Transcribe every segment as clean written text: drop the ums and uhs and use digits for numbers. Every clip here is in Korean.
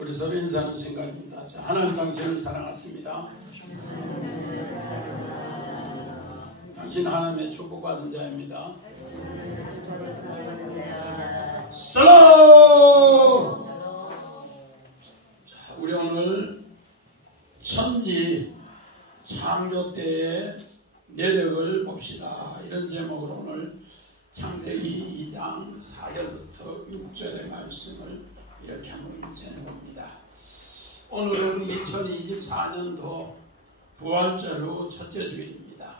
우리 서로 인사하는 순간입니다. 자, 하나님 당신을 사랑하십니다. 당신 하나님의 축복받은 자입니다. 살롬! 자, 우리 오늘 천지 창조 때의 내력을 봅시다. 이런 제목으로 오늘 창세기 2장 4절부터 6절의 말씀을 이렇게 한번 전해봅니다. 오늘은 2024년도 부활절 후 첫째 주일입니다.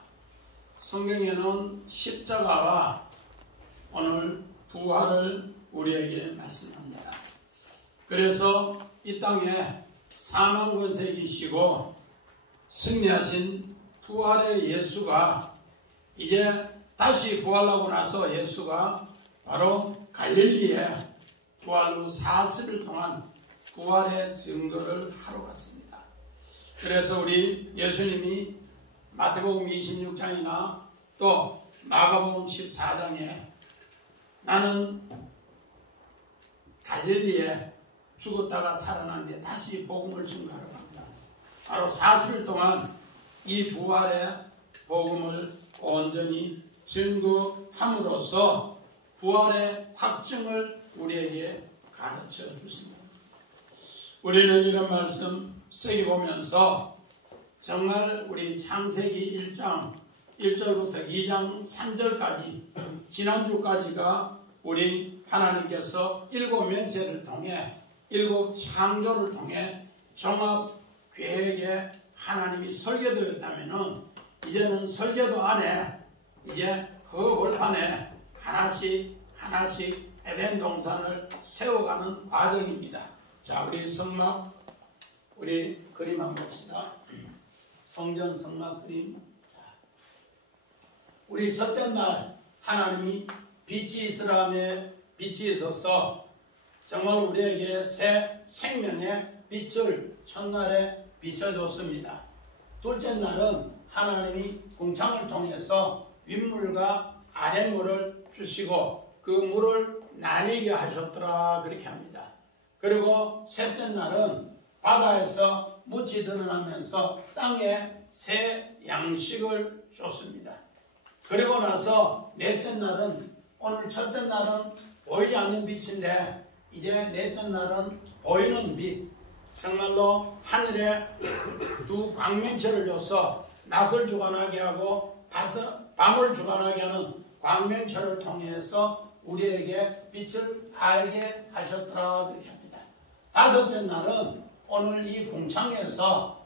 성경에는 십자가와 오늘 부활을 우리에게 말씀합니다. 그래서 이 땅에 사망 권세 이기시고 승리하신 부활의 예수가 이제 다시 부활하고 나서 예수가 바로 갈릴리에 부활 후 40일 동안 부활의 증거를 하러 갔습니다. 그래서 우리 예수님이 마태복음 26장이나 또 마가복음 14장에 나는 갈릴리에 죽었다가 살아난 뒤에 다시 복음을 증거하러 갑니다. 바로 40일 동안 이 부활의 복음을 온전히 증거함으로써 부활의 확증을 우리에게 가르쳐 주십니다. 우리는 이런 말씀 세게 보면서 정말 우리 창세기 1장 1절부터 2장 3절까지 지난주까지가 우리 하나님께서 7면체를 통해 7창조를 통해 종합 계획에 하나님이 설계되었다면은 이제는 설계도 안에 이제 그 벌판에 하나씩 에덴 동산을 세워가는 과정입니다. 자, 우리 성막, 우리 그림 한번 봅시다. 성전 성막 그림. 우리 첫째 날 하나님이 빛이 있으라며 빛이 있어서 정말 우리에게 새 생명의 빛을 첫날에 비춰줬습니다. 둘째 날은 하나님이 궁창을 통해서 윗물과 아랫물을 주시고 그 물을 나뉘게 하셨더라 그렇게 합니다. 그리고 셋째 날은 바다에서 묻이 드러나면서 땅에 새 양식을 줬습니다. 그리고 나서 넷째 날은 오늘 첫째 날은 보이지 않는 빛인데 이제 넷째 날은 보이는 빛, 정말로 하늘에 두 광명체를 줘서 낮을 주관하게 하고 밤을 주관하게 하는 광명체를 통해서 우리에게 빛을 알게 하셨더라 그렇게 합니다. 다섯째 날은 오늘 이 공창에서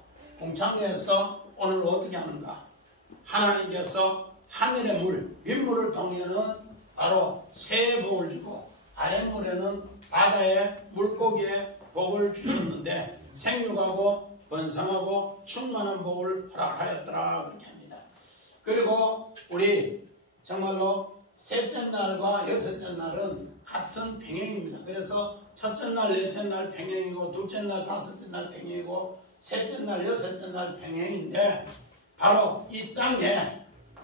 오늘 어떻게 하는가? 하나님께서 하늘의 물, 윗물을 통해는 바로 새의 복을 주고 아랫물에는 바다의 물고기의 복을 주셨는데 생육하고 번성하고 충만한 복을 허락하였더라 그렇게 합니다. 그리고 우리 정말로 셋째 날과 여섯째 날은 같은 병행입니다. 그래서 첫째 날, 넷째 날 병행이고 둘째 날, 다섯째 날 병행이고 셋째 날, 여섯째 날 병행인데 바로 이 땅에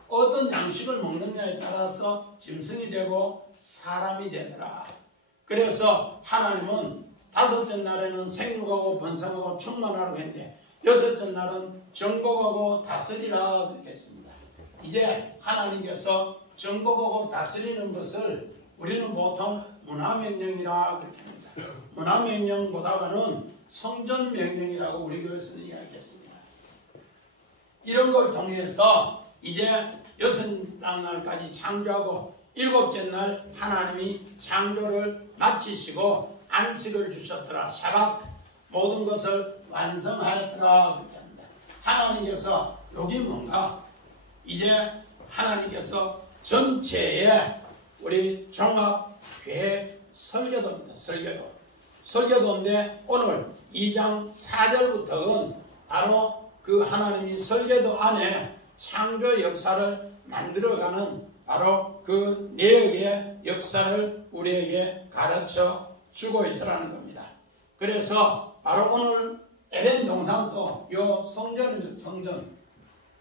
어떤 양식을 먹느냐에 따라서 짐승이 되고 사람이 되더라. 그래서 하나님은 다섯째 날에는 생육하고 번성하고 충만하라고 했는데 여섯째 날은 정복하고 다스리라 그렇게 했습니다. 이제 하나님께서 정복하고 다스리는 것을 우리는 보통 문화명령이라 그렇게 합니다. 문화명령보다는 성전명령이라고 우리 교회에서는 이야기했습니다. 이런 걸 통해서 이제 여섯 날까지 창조하고 일곱째 날 하나님이 창조를 마치시고 안식을 주셨더라. 샤밧 모든 것을 완성하였더라 그렇게 합니다. 하나님께서 여기 뭔가 이제 하나님께서 전체에 우리 종합계획 설계도입니다. 설계도인데 오늘 2장 4절부터는 바로 그 하나님이 설계도 안에 창조 역사를 만들어가는 바로 그 내역의 역사를 우리에게 가르쳐 주고 있더라는 겁니다. 그래서 바로 오늘 에덴 동산도 요 성전입니다. 성전.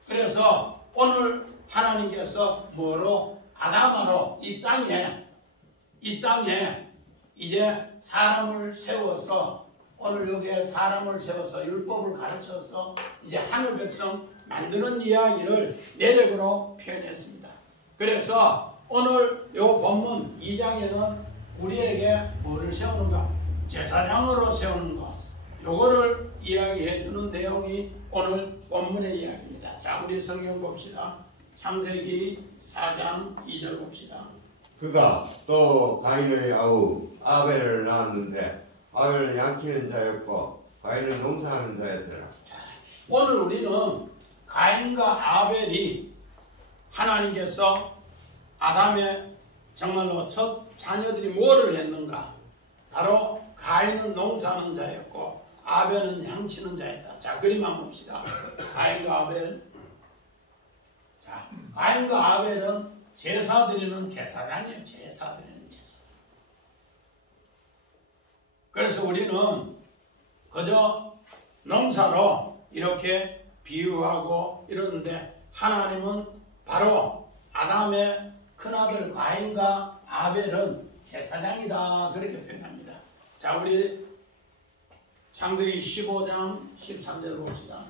그래서 오늘 하나님께서 뭐로 아담으로 이 땅에 이제 사람을 세워서 오늘 여기에 사람을 세워서 율법을 가르쳐서 이제 하늘 백성 만드는 이야기를 내력으로 표현했습니다. 그래서 오늘 요 본문 2장에는 우리에게 뭐를 세우는가? 제사장으로 세우는 거. 요거를 이야기해 주는 내용이 오늘 본문의 이야기입니다. 자, 우리 성경 봅시다. 창세기 4장 2절 봅시다. 그가 또 가인의 아우 아벨을 낳았는데 아벨은 양키는 자였고 가인은 농사하는 자였더라. 자, 오늘 우리는 가인과 아벨이 하나님께서 아담의 정말로 첫 자녀들이 뭐를 했는가? 바로 가인은 농사하는 자였고 아벨은 양치는 자였다. 자, 그림 한번 봅시다. 가인과 아벨. 자, 가인과 아벨은 제사 드리는 제사장이에요. 제사 드리는 제사. 그래서 우리는 그저 농사로 이렇게 비유하고 이러는데 하나님은 바로 아담의 큰아들 가인과 아벨은 제사장이다. 그렇게 표현합니다. 자, 우리 창세기 15장 13절 봅시다.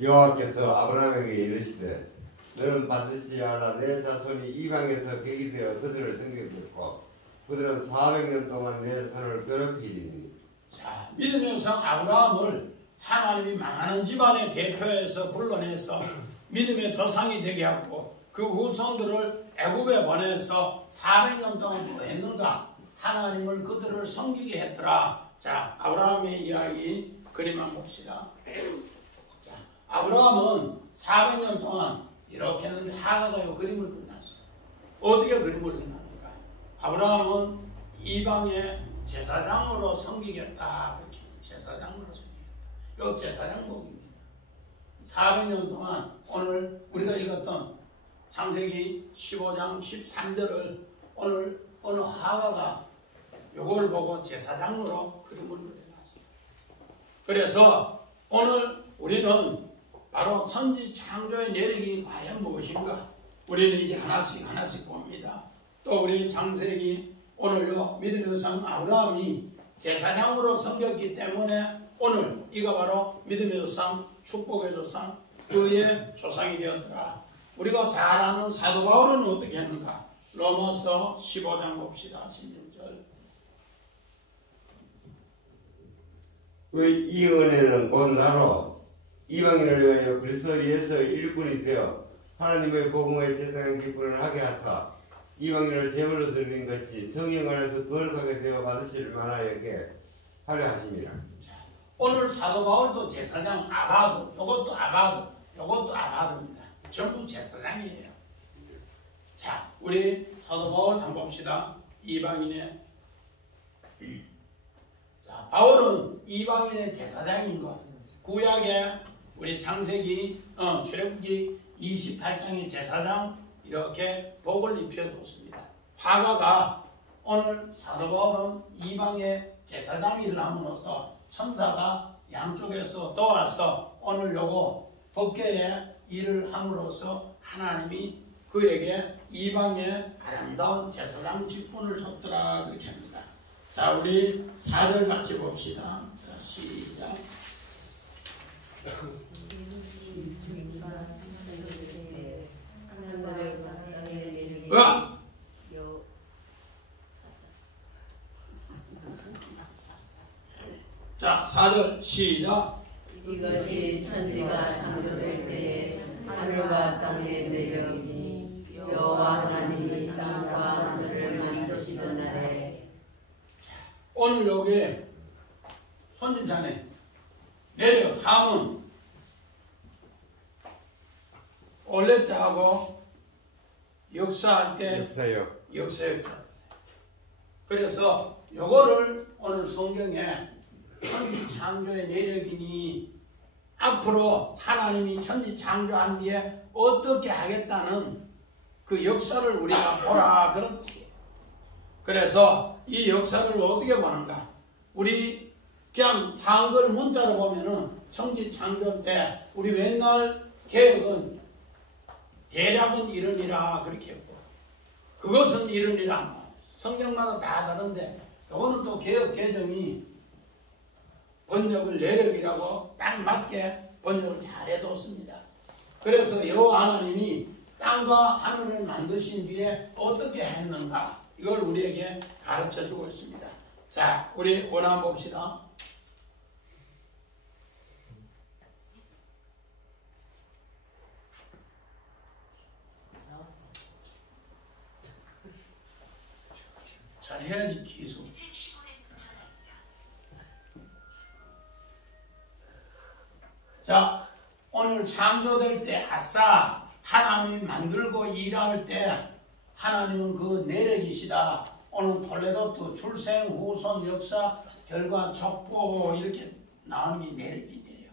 여호와께서 아브라함에게 이르시되 너는 반드시 알아 내 자손이 이방에서 객이 되어 그들을 섬기겠고 그들은 400년 동안 내 손을 괴롭히리니. 자, 믿음의 성 아브라함을 하나님이 망하는 집안의 대표에서 불러내서 믿음의 조상이 되게 하고 그 후손들을 애굽에 보내서 400년 동안 뭐 했는가? 하나님을 그들을 섬기게 했더라. 자, 아브라함의 이야기 그림 한번 봅시다. 자, 아브라함은 400년 동안 이렇게 했는데 하가가 그림을 그려놨어요. 어떻게 그림을 그려놨는가? 아브라함은 이방의 제사장으로 섬기겠다. 그렇게 제사장으로 섬기겠다. 이거 제사장 복입니다. 400년 동안 오늘 우리가 읽었던 창세기 15장 13절을 오늘 어느 하가가 요걸 보고 제사장으로 그림을 그려놨어요. 그래서 오늘 우리는 바로 천지 창조의 내력이 과연 무엇인가? 우리는 이제 하나씩 봅니다. 또 우리 창세기 오늘요 믿음의 성 아브라함이 제사장으로 섬겼기 때문에 오늘 이가 바로 믿음의 조상, 축복의 조상, 그의 조상이 되었더라. 우리가 잘 아는 사도 바울은 어떻게 했는가? 로마서 15장 봅시다. 16절. 이 은혜는 곧 나로 이방인을 위하여 그리스도 예수의 일꾼이 되어 하나님의 복음의 제사장 기쁨을 하게 하사 이방인을 제물로 드리는 것이 성령 안에서 거룩하게 되어 받으실 만하게 하려 하심이라. 오늘 사도 바울도 제사장 아바도, 요것도 아바도, 요것도 아바도입니다. 전부 제사장이에요. 자, 우리 사도 바울 한번 봅시다. 이방인의 자, 바울은 이방인의 제사장인 것. 구약에 우리 창세기 출애굽기 28장의 제사장 이렇게 복을 입혀줬습니다. 화가가 오늘 사도 바울은 이방의 제사장 일을 함으로써 천사가 양쪽에서 도와서 오늘 요거 법궤의 일을 함으로써 하나님이 그에게 이방의 아름다운 제사장 직분을 줬더라 그렇게 합니다. 자, 우리 4절 같이 봅시다. 자, 시작. 자, 4절 시작. 이것이 천지가 창조될 때에 하늘과 땅의 내력이니 여호와 하나님이 땅과 하늘을 만드시던 날에. 오늘 여기 선지자네 내력 함은 올레자하고 역사할 때 역사역. 그래서 요거를 오늘 성경에 천지 창조의 내력이니 앞으로 하나님이 천지 창조한 뒤에 어떻게 하겠다는 그 역사를 우리가 보라 그런 뜻이에요. 그래서 이 역사를 어떻게 보는가? 우리 그냥 한글 문자로 보면은 천지 창조 때 우리 옛날 개혁은 대략은 이러니라 그렇게 했고 그것은 이러니라 성경마다 다 다른데 이거는 또 개혁 개정이 번역을 내력이라고 딱 맞게 번역을 잘 해뒀습니다. 그래서 여호와 하나님이 땅과 하늘을 만드신 뒤에 어떻게 했는가 이걸 우리에게 가르쳐주고 있습니다. 자, 우리 원한 봅시다. 잘 해야지 기수. 자, 오늘 창조될 때 아싸 하나님이 만들고 일할 때 하나님은 그 내력이시다. 오늘 톨레도트 출생, 후손, 역사, 결과, 족보 이렇게 나오는 게 내력이에요.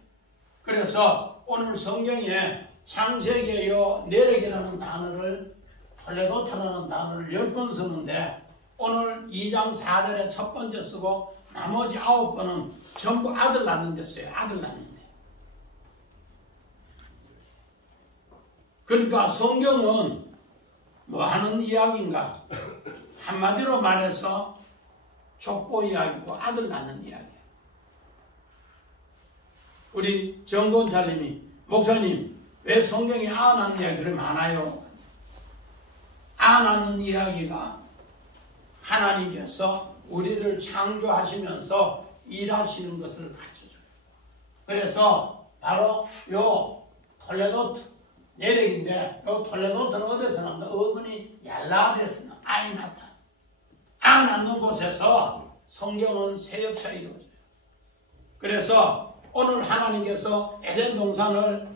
그래서 오늘 성경에 창세기에 요 내력이라는 단어를 톨레도트라는 단어를 10번 쓰는데 오늘 2장 4절에 첫 번째 쓰고 나머지 9번은 전부 아들 낳는 데 써요. 아들 낳는 데. 그러니까 성경은 뭐 하는 이야기인가? 한마디로 말해서 족보 이야기고 아들 낳는 이야기예요. 우리 정권자님이 목사님 왜 성경에 아 낳는 이야기를 많아요? 아 낳는 이야기가 하나님께서 우리를 창조하시면서 일하시는 것을 가르쳐줘요. 그래서 바로 요 톨레도트 내력인데 요 톨레도트는 어디서 나온다? 어근이 얄라데서 나 아이 낳다. 아 낳는 곳에서 성경은 새 역사 이루어져요. 그래서 오늘 하나님께서 에덴 동산을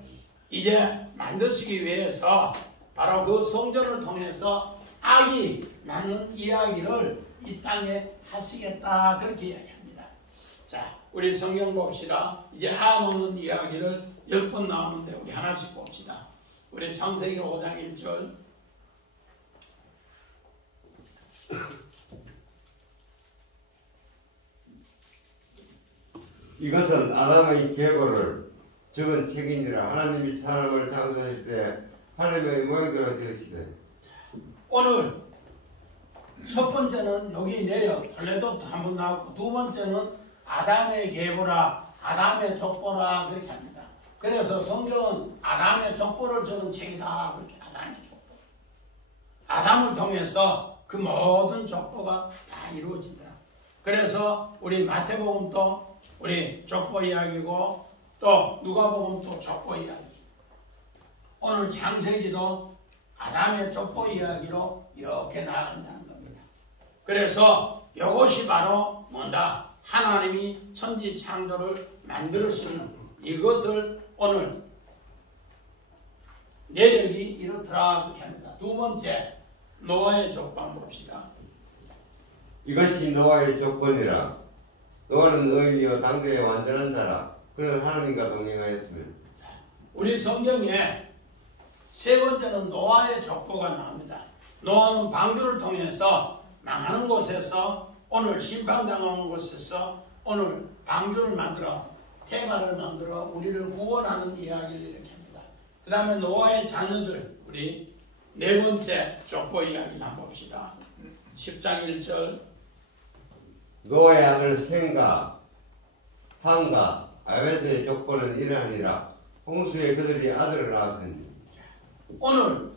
이제 만드시기 위해서 바로 그 성전을 통해서 아기 낳는 이야기를 이 땅에 하시겠다 그렇게 이야기합니다. 자, 우리 성경 봅시다. 이제 아 낳는 이야기를 10번 나오는데 우리 하나씩 봅시다. 우리 창세기 5장 1절 이것은 아담의 계보를 적은 책이니라. 하나님이 사람을 창조하실 때 하나님의 모양대로 지으시되. 오늘 첫 번째는 여기 내려 톨레도트 한번 나왔고 두 번째는 아담의 계보라 아담의 족보라 그렇게 합니다. 그래서 성경은 아담의 족보를 적은 책이다 그렇게 아담의 족보. 아담을 통해서 그 모든 족보가 다 이루어진다. 그래서 우리 마태복음도 우리 족보 이야기고 또 누가복음도 족보 이야기. 오늘 창세기도 아담의 족보 이야기로 이렇게 나아간다는 겁니다. 그래서 이것이 바로 뭔가 하나님이 천지 창조를 만들으시는 이것을 오늘 내력이 이렇더라 그렇게 합니다. 두 번째 노아의 족방 봅시다. 이것이 노아의 조건이라. 노아는 의인이요 당대의 완전한 자라. 그는 하나님과 동행하였으며. 우리 성경에 세 번째는 노아의 족보가 나옵니다. 노아는 방주를 통해서 망하는 곳에서 오늘 심판당하는 곳에서 오늘 방주를 만들어 테마를 만들어 우리를 구원하는 이야기를 이렇게 합니다. 그 다음에 노아의 자녀들 우리 네 번째 족보 이야기를 한번 봅시다. 10장 1절 노아의 아들 셈과 함과 아베스의 족보는 이러하니라. 홍수에 그들이 아들을 낳았으니. 오늘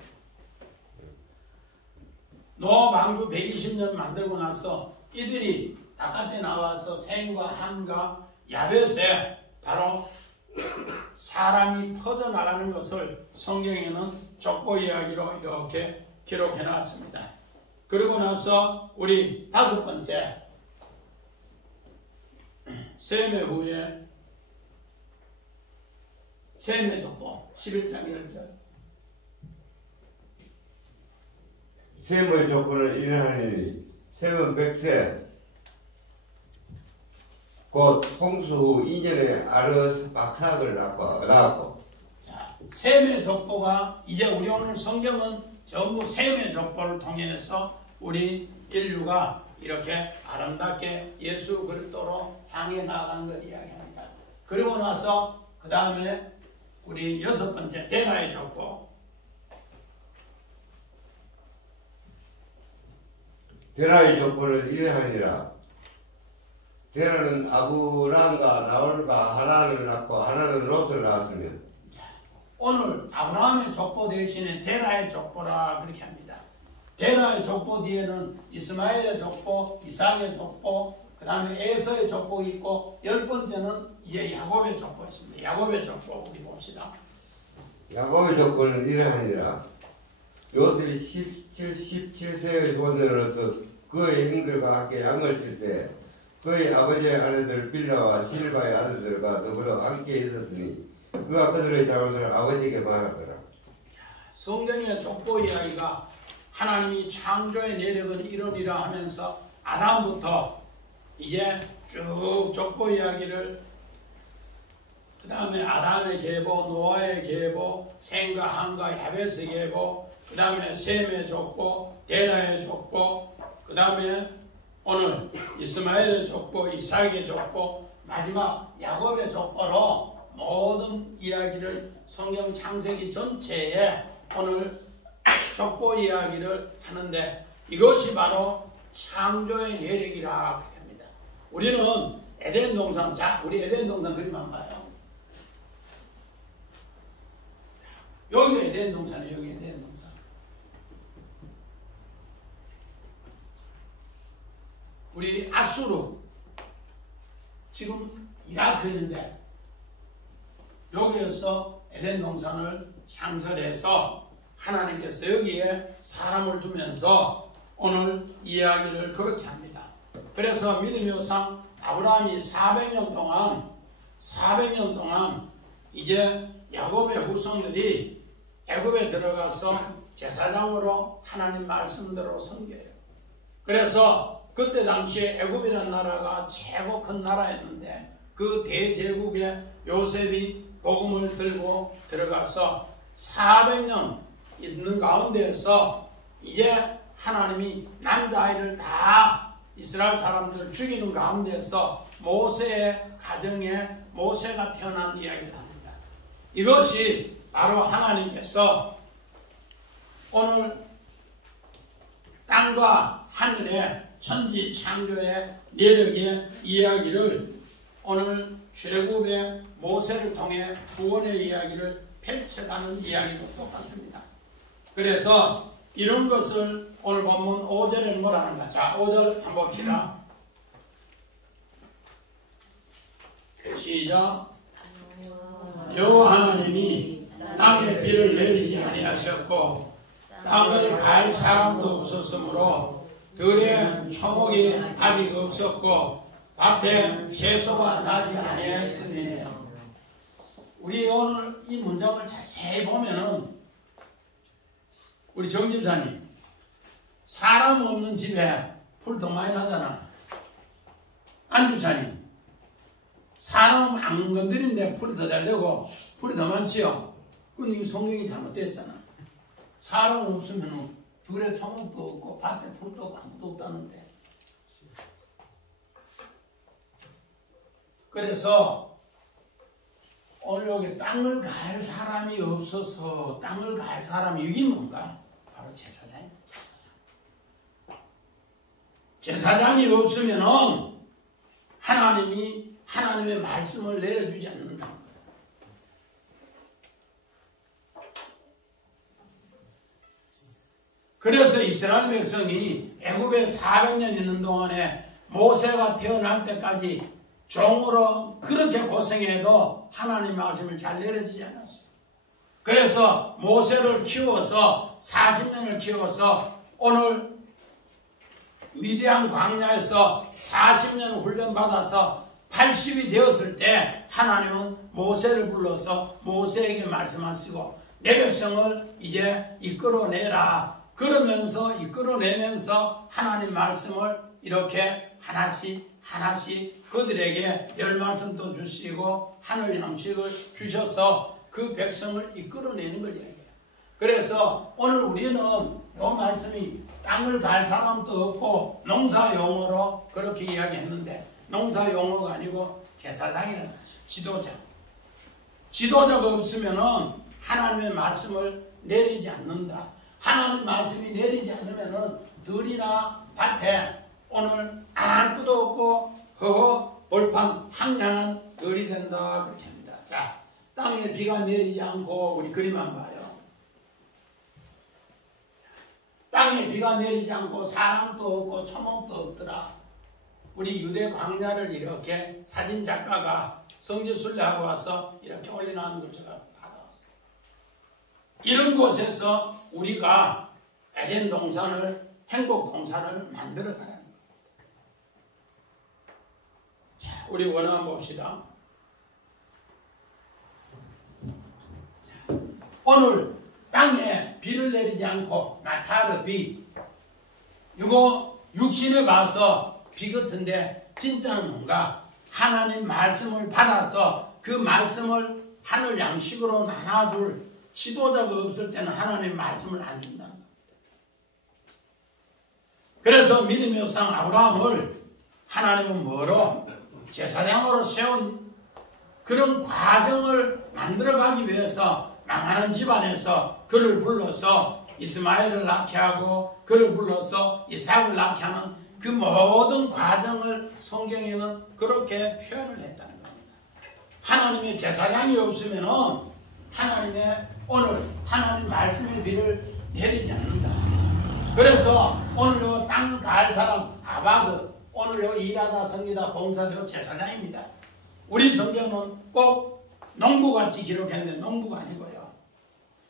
노아 방주 120년 만들고 나서 이들이 바깥에 나와서 셈과 함과 야벳에 바로 사람이 퍼져나가는 것을 성경에는 족보 이야기로 이렇게 기록해 놨습니다. 그리고 나서 우리 다섯 번째 셈의 후에 셈의 족보 11장 1절 셈의 족보는 이러하니 셈은 100세 곧 홍수 후 2년에 아르스 박사학을 낳았고. 자, 셈의 족보가 이제 우리 오늘 성경은 전부 셈의 족보를 통해서 우리 인류가 이렇게 아름답게 예수 그리스도로 향해 나가는 걸 이야기합니다. 그리고 나서 그 다음에 우리 여섯 번째 데나의 족보. 데라의 족보는 이러하니라. 데라는 아브람과 나홀과 하란을 낳고 하란은 롯을 낳았으며 오늘 아브라함의 족보 대신에 데라의 족보라 그렇게 합니다. 데라의 족보 뒤에는 이스마엘의 족보, 이삭의 족보, 그 다음에 에서의 족보 있고 10번째는 이제 야곱의 족보 있습니다. 야곱의 족보 우리 봅시다. 야곱의 족보는 이러하니라. 요셉이 17세의 소년으로서 그의 형들과 함께 양을 칠 때 그의 아버지의 아내들 빌라와 실바의 아들들과 더불어 함께 있었더니 그가 그들의 잘못을 아버지에게 말하더라. 성경의 족보 이야기가 하나님이 창조의 내력은 이러니라 하면서 아담부터 이제 쭉 족보 이야기를 그 다음에 아담의 계보, 노아의 계보, 셈과 함과 야벳의 계보, 그 다음에 셈의 족보, 데라의 족보, 그 다음에 오늘 이스마엘의 족보, 이삭의 족보, 마지막 야곱의 족보로 모든 이야기를 성경 창세기 전체에 오늘 족보 이야기를 하는데 이것이 바로 창조의 내력이라 합니다. 우리는 에덴 동산, 자, 우리 에덴 동산 그림 한번 봐요. 여기 에덴 동산이에요. 여기 에덴 동산. 우리 아수르 지금 이라크 있는데 여기에서 에덴 동산을 창설해서 하나님께서 여기에 사람을 두면서 오늘 이야기를 그렇게 합니다. 그래서 믿음의 우상 아브라함이 400년 동안 이제 야곱의 후손들이 애굽에 들어가서 제사장으로 하나님 말씀대로 섬겨요. 그래서 그때 당시에 애굽이라는 나라가 최고 큰 나라였는데 그 대제국에 요셉이 복음을 들고 들어가서 400년 있는 가운데에서 이제 하나님이 남자아이를 다 이스라엘 사람들을 죽이는 가운데에서 모세의 가정에 모세가 태어난 이야기를 합니다. 이것이 바로 하나님께서 오늘 땅과 하늘의 천지 창조의 내력의 이야기를 오늘 출애굽의 모세를 통해 구원의 이야기를 펼쳐가는 이야기도 똑같습니다. 그래서 이런 것을 오늘 본문 5절에는 뭐라는가? 자, 5절 한번 봅시다. 시작. 여호와 하나님이 땅에 비를 내리지 아니하셨고 땅을 갈 사람도 없었으므로 들에 초목이 아직 없었고 밭에 채소가 나지 아니하였으니. 우리 오늘 이 문장을 자세히 보면은 우리 정집사님 사람 없는 집에 풀 더 많이 나잖아. 안집사님 사람 안 건드린데 풀이 더 잘 되고 풀이 더 많지요. 근데 이 성경이 잘못됐잖아. 사람 없으면 들에 초목도 없고 밭에 풀도 없고 아무것도 없다는데. 그래서 오늘 여기 땅을 갈 사람이 없어서 땅을 갈 사람이 이게 뭔가? 바로 제사장입니다. 제사장이 없으면은 하나님이 하나님의 말씀을 내려주지 않는다. 그래서 이스라엘 백성이 애굽에 400년 있는 동안에 모세가 태어날 때까지 종으로 그렇게 고생해도 하나님 말씀을 잘 내려주지 않았어요. 그래서 모세를 키워서 40년을 키워서 오늘 미디안 광야에서 40년 훈련받아서 80이 되었을 때 하나님은 모세를 불러서 모세에게 말씀하시고 내 백성을 이제 이끌어내라. 그러면서 이끌어내면서 하나님 말씀을 이렇게 하나씩 그들에게 열 말씀도 주시고 하늘 양식을 주셔서 그 백성을 이끌어내는 걸 이야기해요. 그래서 오늘 우리는 이 말씀이 땅을 갈 사람도 없고 농사 용어로 그렇게 이야기했는데 농사 용어가 아니고 제사장이라는 뜻이죠. 지도자가 없으면 하나님의 말씀을 내리지 않는다. 하나님 말씀이 내리지 않으면 들이나 밭에 오늘 아무것도 없고 허허 벌판 황량한 들이 된다 그렇게 합니다. 자, 땅에 비가 내리지 않고 우리 그림 한번 봐요. 땅에 비가 내리지 않고 사람도 없고 초목도 없더라. 우리 유대 광야를 이렇게 사진 작가가 성지순례하고 와서 이렇게 올려놓은 걸 제가 받아왔어요. 이런 곳에서 우리가 에덴 동산을, 행복 동산을 만들어가는 겁니다. 자, 우리 원어 한번 봅시다. 자, 오늘 땅에 비를 내리지 않고 나타르 비, 이거 육신에 봐서 비 같은데 진짜는 뭔가? 하나님 말씀을 받아서 그 말씀을 하늘 양식으로 나눠줄 지도자가 없을 때는 하나님 말씀을 안 준다는 겁니다. 그래서 믿음의 조상 아브라함을 하나님은 뭐로? 제사장으로 세운 그런 과정을 만들어가기 위해서 망하는 집안에서 그를 불러서 이스마엘을 낳게 하고 그를 불러서 이삭을 낳게 하는 그 모든 과정을 성경에는 그렇게 표현을 했다는 겁니다. 하나님의 제사장이 없으면 하나님의 오늘 하나님 말씀의 비를 내리지 않는다. 그래서 오늘 요 땅 갈 사람 아바드, 오늘 요 일하다 섬기다 봉사도 제사장입니다. 우리 성경은 꼭 농부같이 기록했는데 농부가 아니고요.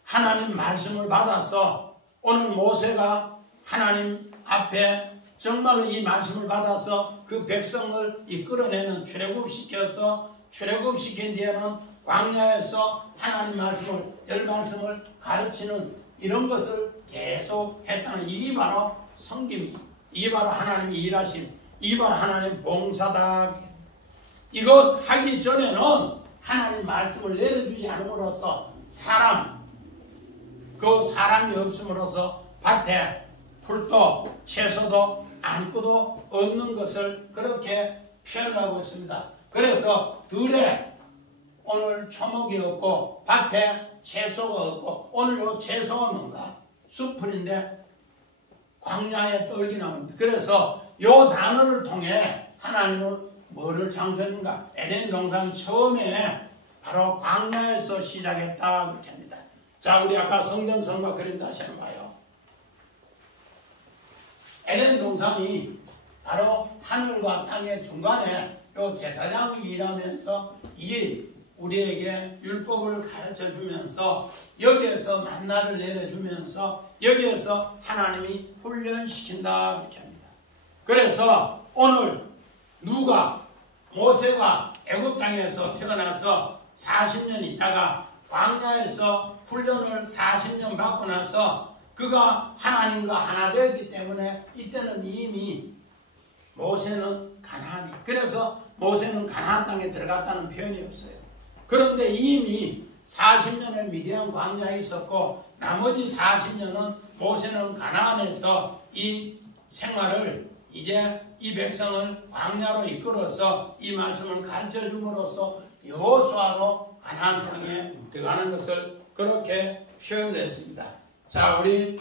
하나님 말씀을 받아서 오늘 모세가 하나님 앞에 정말로 이 말씀을 받아서 그 백성을 이끌어내는 출애굽시킨 뒤에는 광야에서 하나님 말씀을, 열 말씀을 가르치는 이런 것을 계속 했다는, 이게 바로 성김이, 이게 바로 하나님의 일하심, 이게 바로 하나님 봉사다. 이것 하기 전에는 하나님 말씀을 내려주지 않음으로써 사람이 없음으로써 밭에 풀도 채소도 안고도 없는 것을 그렇게 표현하고 있습니다. 그래서 들에 오늘 초목이 없고 밭에 채소가 없고, 오늘 요 채소가 뭔가? 숲풀인데 광야에 떨기나무입니다. 그래서 요 단어를 통해 하나님은 뭐를 창조했는가? 에덴 동산 처음에 바로 광야에서 시작했다 그렇게 합니다. 자, 우리 아까 성전성과 그림 다시 한번 봐요. 에덴 동산이 바로 하늘과 땅의 중간에 요 제사장이 일하면서 이게 우리에게 율법을 가르쳐 주면서 여기에서 만나를 내려주면서 여기에서 하나님이 훈련시킨다 그렇게 합니다. 그래서 오늘 모세가 애굽 땅에서 태어나서 40년 있다가 광야에서 훈련을 40년 받고 나서 그가 하나님과 하나 되었기 때문에 이때는 이미 모세는 가나안이, 그래서 모세는 가나안 땅에 들어갔다는 표현이 없어요. 그런데 이미 40년을 미디안 광야에 있었고 나머지 40년은 모세는 가나안에서 이 생활을, 이제 이 백성을 광야로 이끌어서 이 말씀을 가르쳐 줌으로써 여호수아로 가나안 땅에 들어가는 것을 그렇게 표현을 했습니다. 자, 우리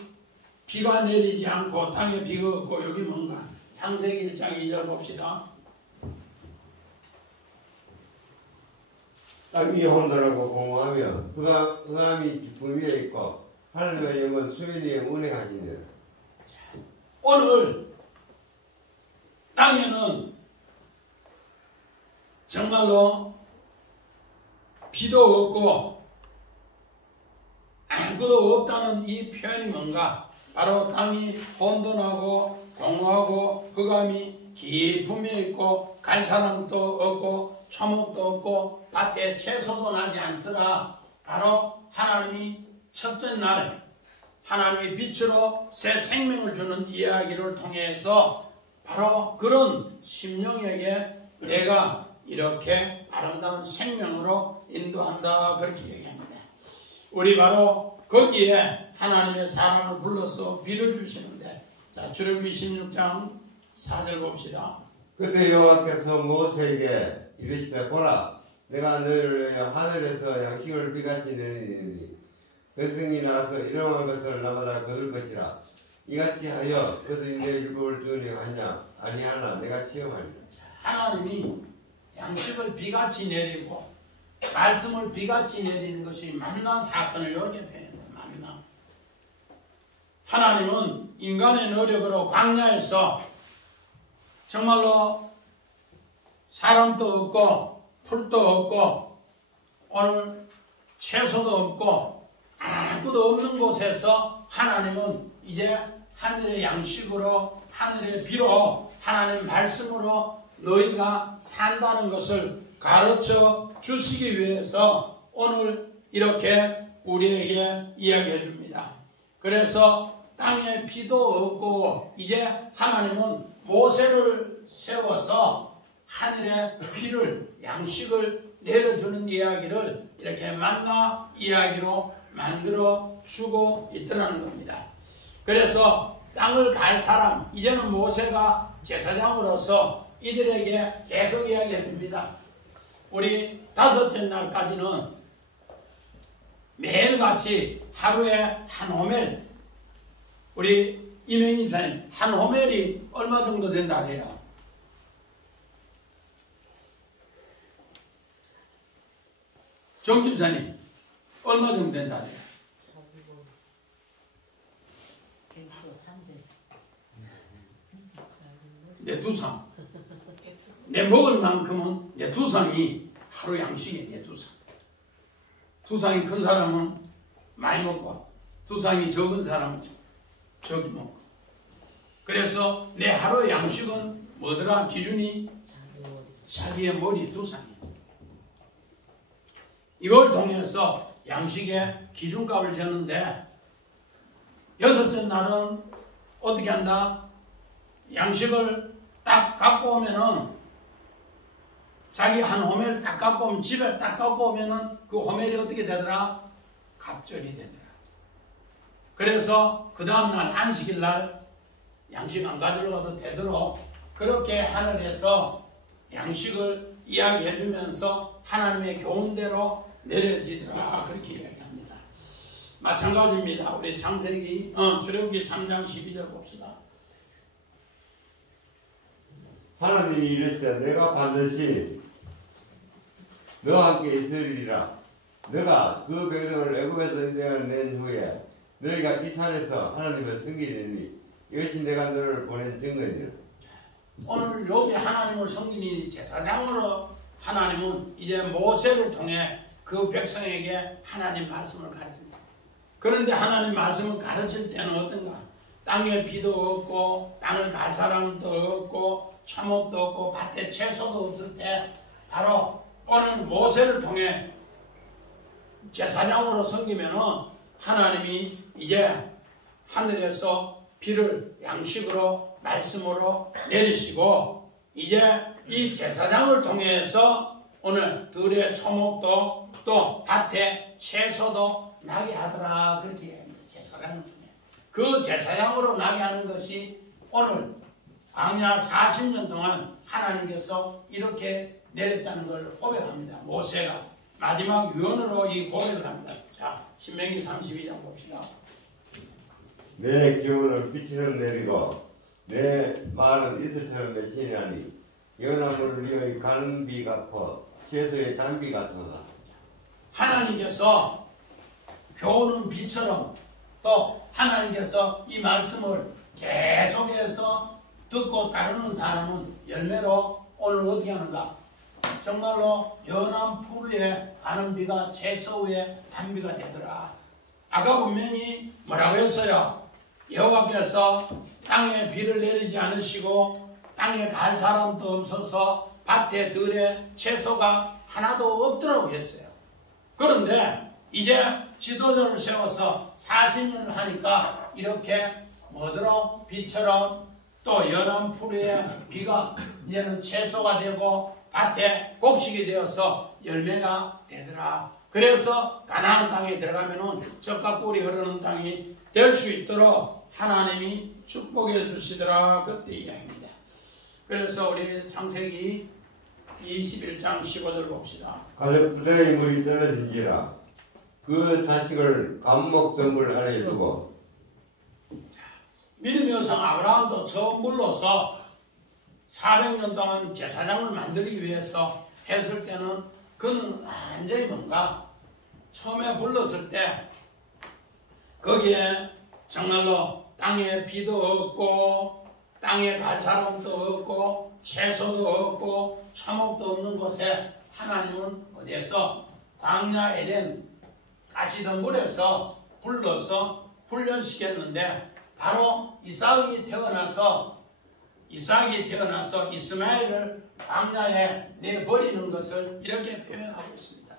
비가 내리지 않고 땅에 비가 없고 여기 뭔가? 창세기 1장 2절 봅시다. 땅이 혼돈하고 공허하며 흑암이 깊음 위에 있고 하나님의 영은 수면 위에 운행하시니라. 오늘 땅에는 정말로 비도 없고 아무것도 없다는 이 표현이 뭔가? 바로 땅이 혼돈하고 공허하고 흑암이 깊은 위에 있고 갈 사람도 없고 초목도 없고 밭에 채소도 나지 않더라. 바로 하나님이 첫째 날 하나님의 빛으로 새 생명을 주는 이야기를 통해서 바로 그런 심령에게 내가 이렇게 아름다운 생명으로 인도한다 그렇게 얘기합니다. 우리 바로 거기에 하나님의 사람을 불러서 비를 주시는데, 자, 출애굽기 16장 4절 봅시다. 그때 여호와께서 모세에게 이르시되 보라, 내가 너희를 위하여 하늘에서 양식을 비같이 내리니 백성이 나와서 일용할 것을 나마다 거둘 것이라. 이같이 하여 그들이 내 율법을 주니 하냐 아니하나 내가 시험하리라. 하나님이 양식을 비같이 내리고 말씀을 비같이 내리는 것이 만나 사건을 이렇게 표현해요. 만나. 하나님은 인간의 노력으로 광야에서 정말로 사람도 없고 풀도 없고 오늘 채소도 없고 아무것도 없는 곳에서 하나님은 이제 하늘의 양식으로 하늘의 비로 하나님 말씀으로 너희가 산다는 것을 가르쳐 주시기 위해서 오늘 이렇게 우리에게 이야기해 줍니다. 그래서 땅에 비도 없고 이제 하나님은 모세를 세워서 하늘의 비를 양식을 내려주는 이야기를 이렇게 만나 이야기로 만들어 주고 있더라는 겁니다. 그래서 땅을 갈 사람, 이제는 모세가 제사장으로서 이들에게 계속 이야기해 줍니다. 우리 5째 날까지는 매일같이 하루에 한 호멜, 우리 이명희 집사님 한 호멜이 얼마 정도 된다 해요? 정 집사님 얼마 정도 된다 해요? 내 두상, 내 먹을 만큼은 내 두상이 하루 양식이 내 두상. 두상이 큰 사람은 많이 먹고 두상이 적은 사람은 적게 먹고. 그래서 내 하루의 양식은 뭐더라? 기준이 자기의 머리 두상이에요. 이걸 통해서 양식의 기준값을 재는데 6째 날은 어떻게 한다? 양식을 딱 갖고 오면은 자기 한 호멜 딱 갖고 오면 집에 딱 갖고 오면은 그 호멜이 어떻게 되더라? 갑절이 되더라. 그래서 그 다음날 안식일 날 양식 안 가져가도 되도록 그렇게 하늘에서 양식을 이야기해 주면서 하나님의 교훈대로 내려지더라. 그렇게 이야기합니다. 마찬가지입니다. 우리 창세기 출애굽기 3장 12절 봅시다. 하나님이 이르시되 내가 반드시 너와 함께 있으리라. 너가 그 백성을 애굽에서 인도하여 후에 너희가 이 산에서 하나님을 섬기리니 이것이 내가 너를 보낸 증거니라. 오늘 여기 하나님을 섬기니 제사장으로 하나님은 이제 모세를 통해 그 백성에게 하나님 말씀을 가르칩니다. 그런데 하나님 말씀을 가르칠 때는 어떤가? 땅에 비도 없고 땅을 갈 사람도 없고 초목도 없고 밭에 채소도 없을 때 바로 오늘 모세를 통해 제사장으로 섬기면은 하나님이 이제 하늘에서 비를 양식으로 말씀으로 내리시고 이제 이 제사장을 통해서 오늘 들의 초목도 또 밭에 채소도 나게 하더라. 그렇게 얘기합니다. 제사장을 통해. 그 제사장으로 나게 하는 것이 오늘 광야 40년 동안 하나님께서 이렇게 내렸다는 걸 고백합니다. 모세가 마지막 유언으로 이 고백을 합니다. 자, 신명기 32장 봅시다. 내 기운은 빛처럼 내리고 내 말은 이슬처럼 맺히나니 연합을 위하여 가는 비 같고 채소의 단비 같도다. 하나님께서 교훈은 비처럼 또 하나님께서 이 말씀을 계속해서 듣고 따르는 사람은 열매로 오늘 어떻게 하는가? 정말로 연한 풀 위에 가는 비가 채소 위에 단비가 되더라. 아까 분명히 뭐라고 했어요? 여호와께서 땅에 비를 내리지 않으시고 땅에 갈 사람도 없어서 밭에 들에 채소가 하나도 없더라고 했어요. 그런데 이제 지도자를 세워서 40년을 하니까 이렇게 뭐더러 비처럼 또 연한 풀 위에 비가 이제는 채소가 되고 밭에 곡식이 되어서 열매가 되더라. 그래서 가나안 땅에 들어가면은 젖과 꿀이 흐르는 땅이 될 수 있도록 하나님이 축복해 주시더라. 그때 이야기입니다. 그래서 우리 창세기 21장 15절 봅시다. 가족 부대의 물이 떨어진지라 그 자식을 감목 덤불 아래에 두고. 믿음의 여성 아브라함도 처음 물러서 400년 동안 제사장을 만들기 위해서 했을 때는 그는 완전히 뭔가 처음에 불렀을 때 거기에 정말로 땅에 비도 없고 땅에 갈 사람도 없고 채소도 없고 초목도 없는 곳에 하나님은 어디에서 광야 에덴 가시덤불에서 불러서 훈련시켰는데 바로 이삭이 태어나서 이스마엘을 광야에 내버리는 것을 이렇게 표현하고 있습니다.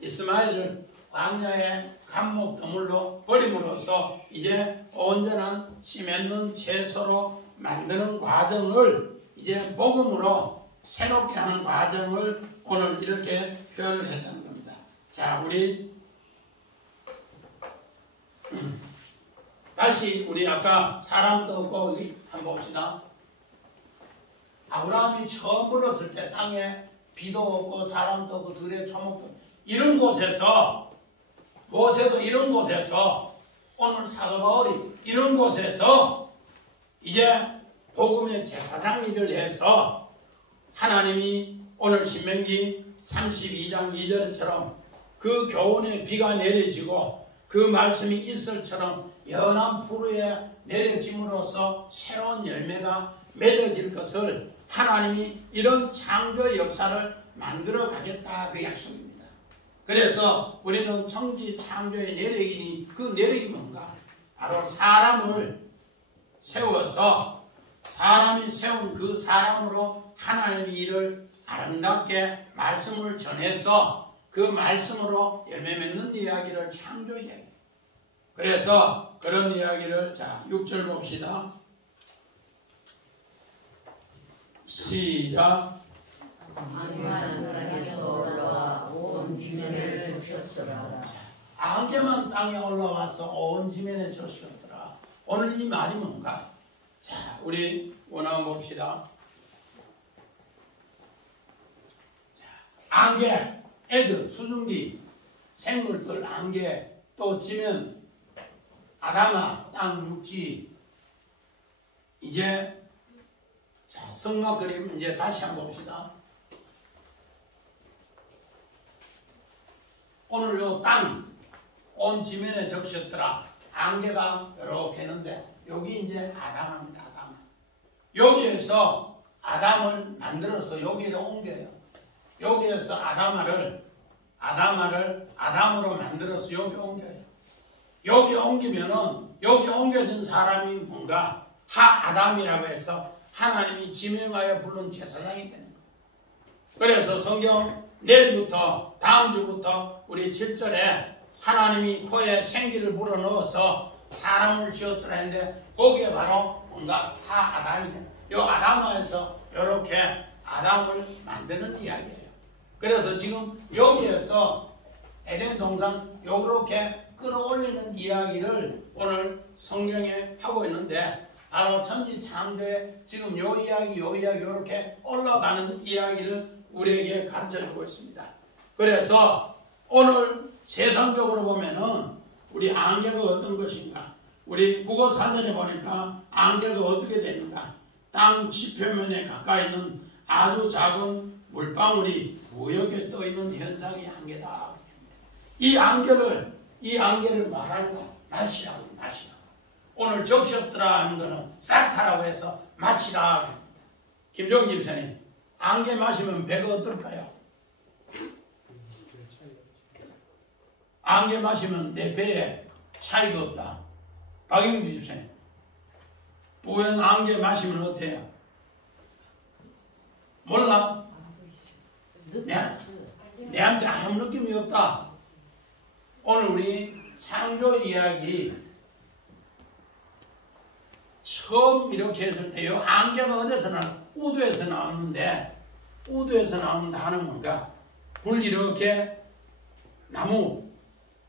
이스마엘을 광야에 감목더물로 버림으로써 이제 온전한 씨 맺는 채소로 만드는 과정을 이제 복음으로 새롭게 하는 과정을 오늘 이렇게 표현을 했다는 겁니다. 자, 우리 다시 우리 아까 사람도 없고 여기 한번 봅시다. 아브라함이 처음 불렀을 때 땅에 비도 없고 사람도 없고 들에 초목도 이런 곳에서 모세도 이런 곳에서 오늘 사도 바울이 이런 곳에서 이제 복음의 제사장 일을 해서 하나님이 오늘 신명기 32장 2절처럼 그 교훈의 비가 내려지고 그 말씀이 이슬처럼 연한 푸르에 내려짐으로써 새로운 열매가 맺어질 것을 하나님이 이런 창조의 역사를 만들어 가겠다 그 약속입니다. 그래서 우리는 청지 창조의 내력이니 그 내력이 뭔가? 바로 사람을 세워서 사람이 세운 그 사람으로 하나님의 일을 아름답게 말씀을 전해서 그 말씀으로 열매 맺는 이야기를 창조 이야기. 그래서 그런 이야기를 자 6절 봅시다. 시작. 안개만 땅에서 올라와 온 지면을 적셨더라. 안개만 땅에 올라와서 온 지면에 적셨더라. 오늘 이 말이 뭔가? 자, 우리 원어 봅시다. 안개, 애들, 수증기, 생물들, 안개, 또 지면, 아담아, 땅, 육지. 이제 자, 성막 그림 이제 다시 한번 봅시다. 오늘 요 땅, 온 지면에 적셨더라. 안개가 이렇게 있는데 여기 이제 아담입니다. 아담. 여기에서 아담을 만들어서 여기를 옮겨요. 여기에서 아담아를 아담으로 만들어서 여기 옮겨요. 여기 옮기면은 여기 옮겨진 사람이 뭔가 하아담이라고 해서 하나님이 지명하여 부른 제사장이 되는 거예요. 그래서 성경 내일부터 다음 주부터 우리 7절에 하나님이 코에 생기를 불어넣어서 사람을 지었더라 했는데 거기에 바로 뭔가 하아담이 되는 거예요. 이 아담에서 이렇게 아담을 만드는 이야기예요. 그래서 지금 여기에서 에덴 동산 이렇게 끌어올리는 이야기를 오늘 성경에 하고 있는데 바로 천지 창조에 지금 요 이야기 이렇게 올라가는 이야기를 우리에게 가르쳐주고 있습니다. 그래서 오늘 세상적으로 보면은 우리 안개가 어떤 것인가? 우리 국어사전에 보니까 안개가 어떻게 됩니까? 땅 지표면에 가까이 있는 아주 작은 물방울이 부옇게 떠 있는 현상이 안개다. 이 안개를 말하는 거 마시라고. 오늘 적셨더라 하는 거는 싹하라고 해서 마시라. 김종인 집사님, 안개 마시면 배가 어떨까요? 안개 마시면 내 배에 차이가 없다. 박영주 집사님, 뿌연 안개 마시면 어때요? 몰라? 내한테 아무 느낌이 없다. 오늘 우리 창조 이야기 처음 이렇게 했을 때요, 안개가 어디서 우두에서 나오는데, 우두에서 나오는 단어는 뭔가? 불 이렇게 나무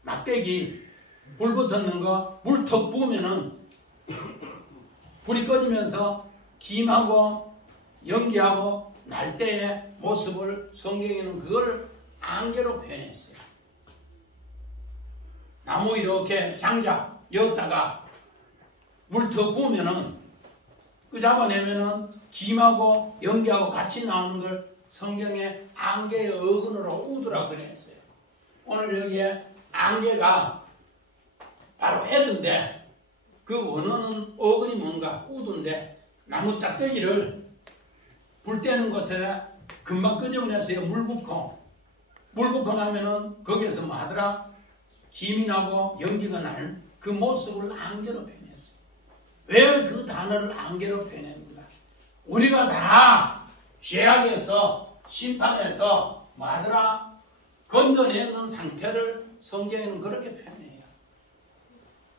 막대기 불 붙었는 거 물 턱 부으면은 불이 꺼지면서 김하고 연기하고 날 때의 모습을 성경에는 그걸 안개로 표현했어요. 나무 이렇게 장작 여었다가 물 턱 부으면은 그 잡아내면은 김하고 연기하고 같이 나오는 걸 성경에 안개의 어근으로 우드라 그랬어요. 오늘 여기에 안개가 바로 애든데 그 원어는 어근이 뭔가 우드인데 나무 짝대기를 불 떼는 곳에 금방 끄집어내서 물 붓고 나면은 거기에서 뭐 하더라? 김이 나고 연기가 나는 그 모습을 안개로 표현했어요. 왜 그 단어를 안개로 표현했는가? 우리가 다 죄악에서 심판에서 뭐 하더라? 건져내는 상태를 성경에는 그렇게 표현해요.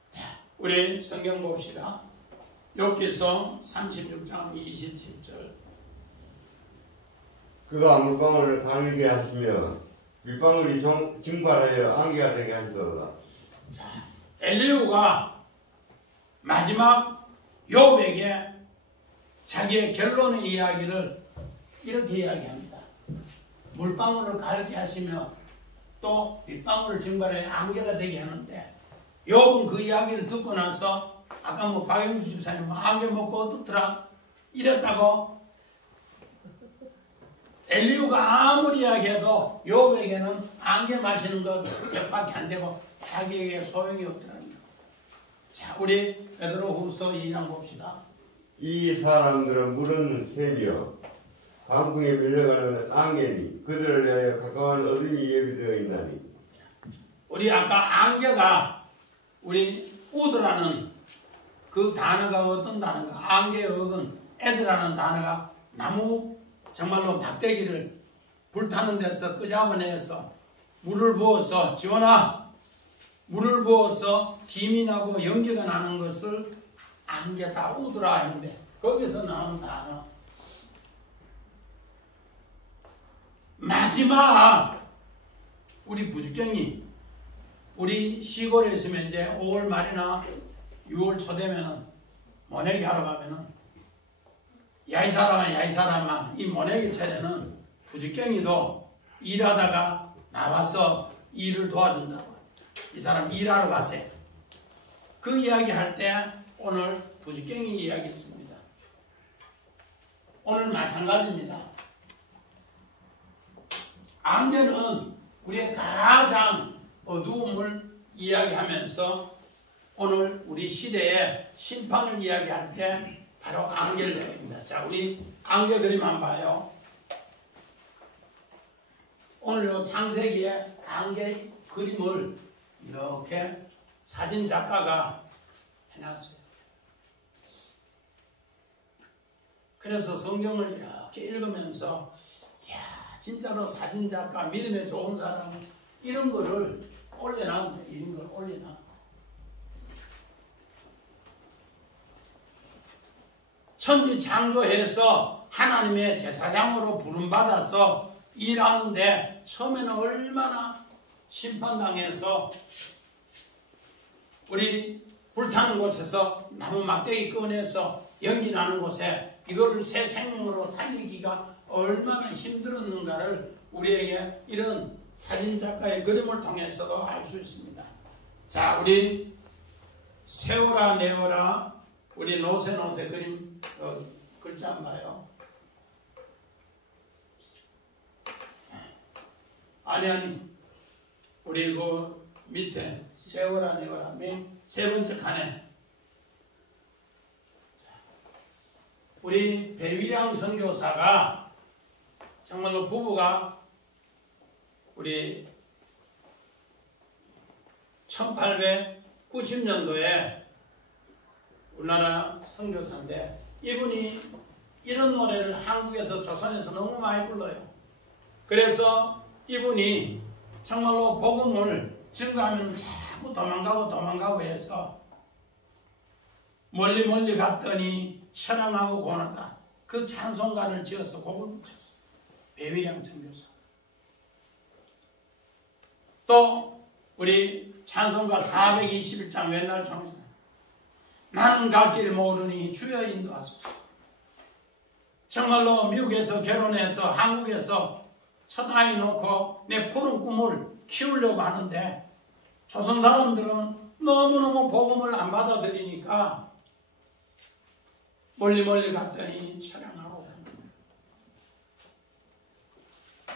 자, 우리 성경 봅시다. 욥기서 36장 27절. 그가 물방울을 가늘게 하시며 빗방울이 증발하여 안개가 되게 하시도다. 자, 엘리후가 마지막 욥에게 자기의 결론의 이야기를 이렇게 이야기합니다. 물방울을 가늘게 하시며 또 빗방울을 증발해 안개가 되게 하는데 욥은 그 이야기를 듣고 나서 아까 뭐 박영수 집사님 안개 먹고 어떻더라 이랬다고 엘리후가 아무리 이야기해도 욥에게는 안개 마시는 것 격밖에 안 되고 자기에게 소용이 없더라는 거예요. 자, 우리 베드로후서 2장 봅시다. 이 사람들은 물은 샘이요 강풍에 밀려가는 안개니 그들을 위하여 가까운 어둠이 예비되어 있나니. 우리 아까 안개가 우리 우드라는 그 단어가 어떤 단어가 안개의 어근 애드라는 단어가 나무 정말로 막대기를 불타는 데서 끄잡아내서 물을 부어서 지원아 물을 부어서 김이 나고 연기가 나는 것을 안개다 우드라 했는데 거기서 나온 단어 마지막 우리 부주경이 우리 시골에 있으면 이제 5월 말이나 6월 초 되면은 모내기 하러 가면은 야 이 사람아 이 모내기 차례는 부주경이도 일하다가 나와서 일을 도와준다고. 이 사람 일하러 가세요. 그 이야기 할 때 오늘 부주경이 이야기했습니다. 오늘 마찬가지입니다. 안개는 우리의 가장 어두움을 이야기하면서 오늘 우리 시대의 심판을 이야기할 때 바로 안개를 이야기합니다. 자, 우리 안개 그림 한번 봐요. 오늘 요 창세기에 안개 그림을 이렇게 사진 작가가 해놨어요. 그래서 성경을 이렇게 읽으면서 이야 진짜로 사진 작가 믿음에 좋은 사람은 이런 거를 올려놔. 이런 걸 올려놔. 천지 창조해서 하나님의 제사장으로 부름받아서 일하는데 처음에는 얼마나 심판당해서 우리 불타는 곳에서 나무 막대기 꺼내서 연기 나는 곳에 이거를 새 생명으로 살리기가 얼마나 힘들었는가를 우리에게 이런 사진작가의 그림을 통해서도 알 수 있습니다. 자, 우리 세워라 내워라 우리 노세 그림 글자 한번 봐요. 아니 우리 그 밑에 세워라 내워라 맨 세 번째 칸에 우리 배위량 선교사가 정말로 부부가 우리 1890년도에 우리나라 선교사인데 이분이 이런 노래를 한국에서 조선에서 너무 많이 불러요. 그래서 이분이 정말로 복음을 증거하면 자꾸 도망가고 해서 멀리 갔더니 천황하고 고나다 그 찬송가를 지어서 곡을 붙였어. 배위량 선교사. 또 우리 찬송가 421장 왼날 정신 나는 갈 길 모르니 주여 인도하소서. 정말로 미국에서 결혼해서 한국에서 첫 아이 놓고 내 푸른 꿈을 키우려고 하는데 조선 사람들은 너무너무 복음을 안 받아들이니까 멀리 갔더니 찬양하고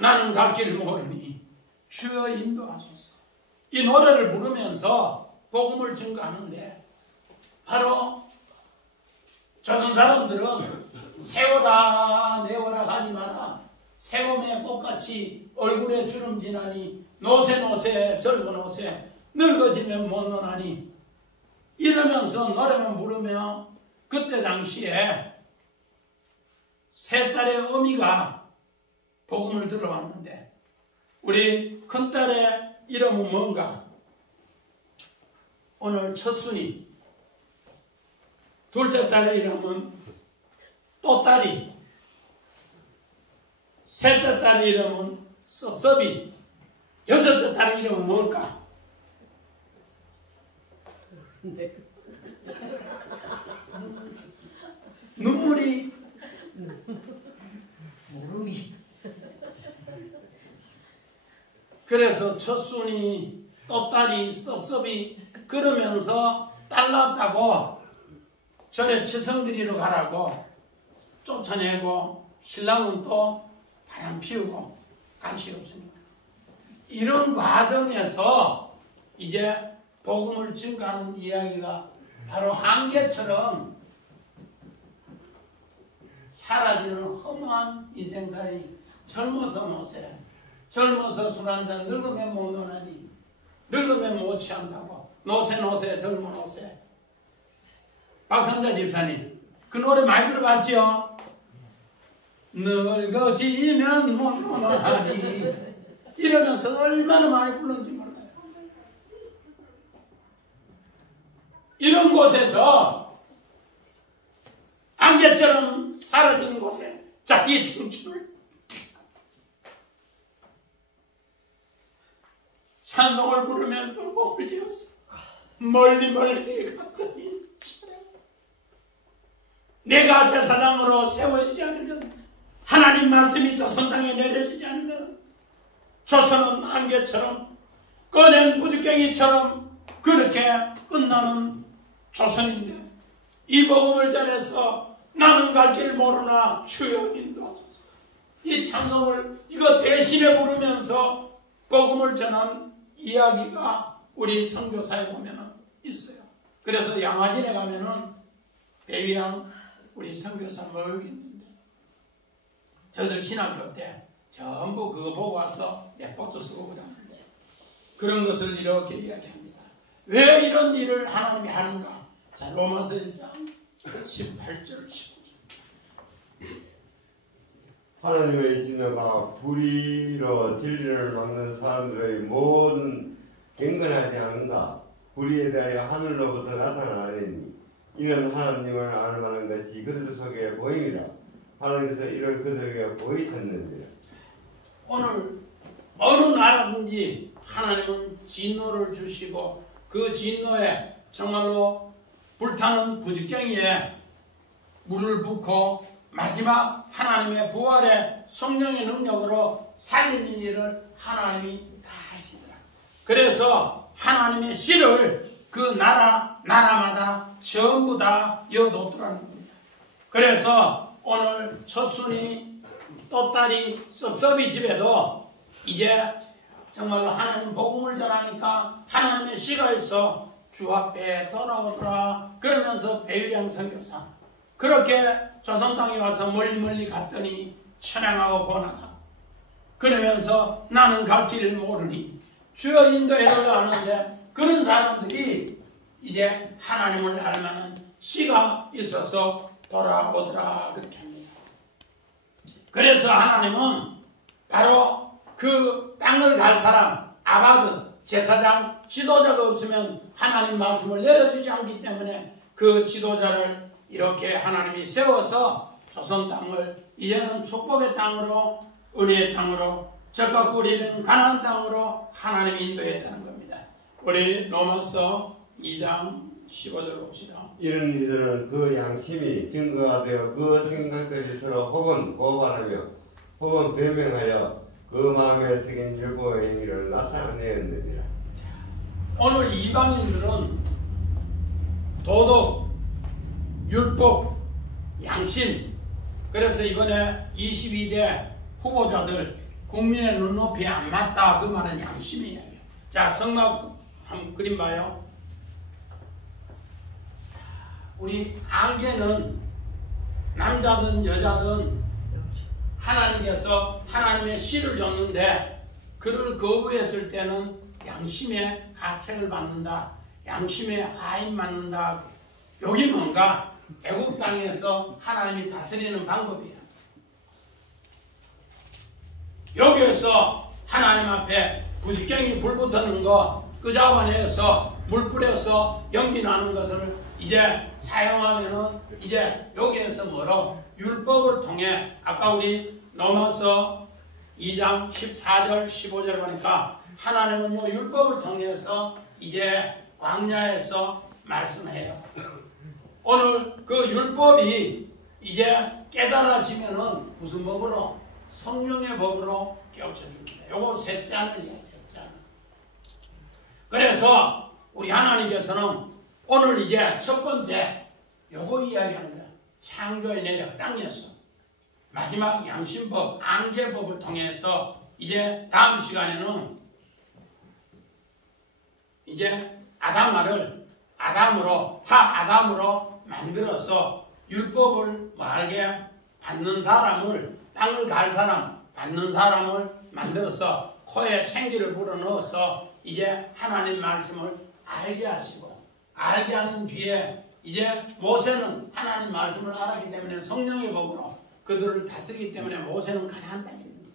나는 갈 길을 모르니 주여 인도하소서. 이 노래를 부르면서 복음을 증거하는데 바로 조선 사람들은 세워라 내워라 하지 마라. 새곰의 꽃같이 얼굴에 주름 지나니 노새 젊은 옷에 늙어지면 못 노나니 이러면서 노래만 부르며 그때 당시에 세 딸의 어미가 복음을 들어왔는데 우리 큰딸의 이름은 뭔가? 오늘 첫순이. 둘째 딸의 이름은 또딸이. 셋째 딸의 이름은 섭섭이. 여섯째 딸의 이름은 뭘까? 눈물이 무릎이. 그래서 첫순이 또딸이 섭섭이 그러면서 딸 낳았다고 절에 치성드리러 가라고 쫓아내고 신랑은 또 바람 피우고 간시 없습니다. 이런 과정에서 이제 복음을 증거하는 이야기가 바로 한계처럼 사라지는 허무한 인생살이 젊어서 못해. 젊어서 술 한잔 늙으면 못 노나니 늙으면 못 취한다고 노새 젊은 옷에. 박선자 집사님 그 노래 많이 들어봤지요? 늙어지면 못 노나니 이러면서 얼마나 많이 불렀는지 몰라요. 이런 곳에서 안개처럼 사라지는 곳에 자기 청춘을 찬송을 부르면서 곡을 지었어. 멀리 갔더니 내가 제사장으로 세워지지 않으면 하나님 말씀이 조선 땅에 내려지지 않으면 조선은 안개처럼 꺼낸 부두경이처럼 그렇게 끝나는 조선인데 이 복음을 전해서 나는 갈 길 모르나 주여 인도하소서. 이 찬송을 이거 대신에 부르면서 복음을 전한 이야기가 우리 선교사에 보면 있어요. 그래서 양화진에 가면은 배위양 우리 선교사 모여있 있는데 저들 신학교 때 전부 그거 보고 와서 레포트 쓰고 그러는데 그런 것을 이렇게 이야기합니다. 왜 이런 일을 하나님이 하는가? 자, 로마서 1장 18절 15절. 하나님의 진노가 불의로 진리를 막는 사람들의 모든 경건하지 않은가? 불의에 대하여 하늘로부터 나타나리니 이는 하나님을 알 만한 것이 그들 속에 보임이라. 하나님께서 이를 그들에게 보이셨느니라. 오늘 어느 나라든지 하나님은 진노를 주시고 그 진노에 정말로 불타는 부지경이에 물을 붓고 마지막 하나님의 부활의 성령의 능력으로 살리는 일을 하나님이 다 하시더라. 그래서 하나님의 씨를 그 나라마다 전부 다 이어놓더라는 겁니다. 그래서 오늘 첫순이 또딸이 섭섭이 집에도 이제 정말로 하나님 복음을 전하니까 하나님의 씨가 있어 주 앞에 돌아오더라 그러면서 배유량 선교사 그렇게 조선 땅에 와서 멀리 갔더니 찬양하고 고나가 그러면서 나는 갈 길을 모르니 주여 인도해달라 하는데 그런 사람들이 이제 하나님을 알만한 씨가 있어서 돌아오더라 그렇게 합니다. 그래서 하나님은 바로 그 땅을 갈 사람 아바드 제사장 지도자가 없으면 하나님 말씀을 내려주지 않기 때문에 그 지도자를 이렇게 하나님이 세워서 조선 땅을 이제는 축복의 땅으로 은혜의 땅으로 적과 꿀이는 가나안 땅으로 하나님이 인도했다는 겁니다. 우리 로마서 2장 15절 봅시다. 이런 이들은 그 양심이 증거가 되어 그 생각들이 서로 혹은 고발하며 혹은 변명하여 그 마음에 새긴 율법의 행위를 나타내었느니라. 오늘 이방인들은 도덕, 율법, 양심. 그래서 이번에 22대 후보자들 국민의 눈높이에 안 맞다 그 말은 양심이에요. 자, 성막 한번 그림 봐요. 우리 안개는 남자든 여자든 하나님께서 하나님의 씨를 줬는데 그를 거부했을 때는 양심의 가책을 받는다. 양심의 하인 맞는다. 여기 뭔가 애국 땅에서 하나님이 다스리는 방법이야. 여기에서 하나님 앞에 부지깽이 불 붙는 거 끄잡아내서 물 뿌려서 연기 나는 것을 이제 사용하면은 이제 여기에서 뭐로 율법을 통해 아까 우리 로마서 2장 14절 15절 보니까 하나님은 요 율법을 통해서 이제 광야에서 말씀해요. 오늘 그 율법이 이제 깨달아지면은 무슨 법으로? 성령의 법으로 깨우쳐 줍니다. 요거 셋째 하늘이에요. 셋째 하늘. 그래서 우리 하나님께서는 오늘 이제 첫 번째 요거 이야기하는 거야. 창조의 내력 땅에서 마지막 양심법 안개법을 통해서 이제 다음 시간에는 이제 아담으로 만들어서 율법을 알게 받는 사람을 땅을 갈 사람 받는 사람을 만들어서 코에 생기를 불어넣어서 이제 하나님 말씀을 알게 하시고 알게 하는 뒤에 이제 모세는 하나님 말씀을 알았기 때문에 성령의 법으로 그들을 다스리기 때문에 모세는 가나안 땅에 있는 거예요.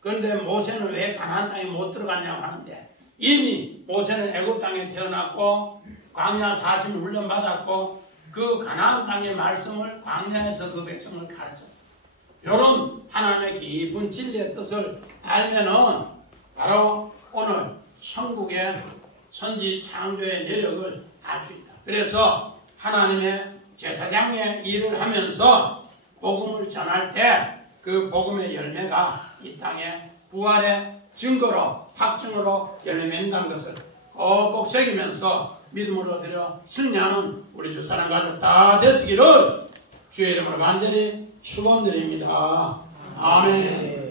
그런데 모세는 왜 가나안 땅에 못 들어갔냐고 하는데 이미 모세는 애굽 땅에 태어났고 광야 40일 훈련 받았고 그 가나안 땅의 말씀을 광야에서 그 백성을 가르쳤어요. 이런 하나님의 깊은 진리의 뜻을 알면은 바로 오늘 천국의 천지 창조의 내력을 알 수 있다. 그래서 하나님의 제사장의 일을 하면서 복음을 전할 때 그 복음의 열매가 이 땅에 부활의 증거로 확증으로 열매 맺는다는 것을 꼭꼭 새기면서 믿음으로 드려 승리하는 우리 주 사랑 가족 다 되시기를 주의 이름으로 간절히 축원드립니다. 아멘.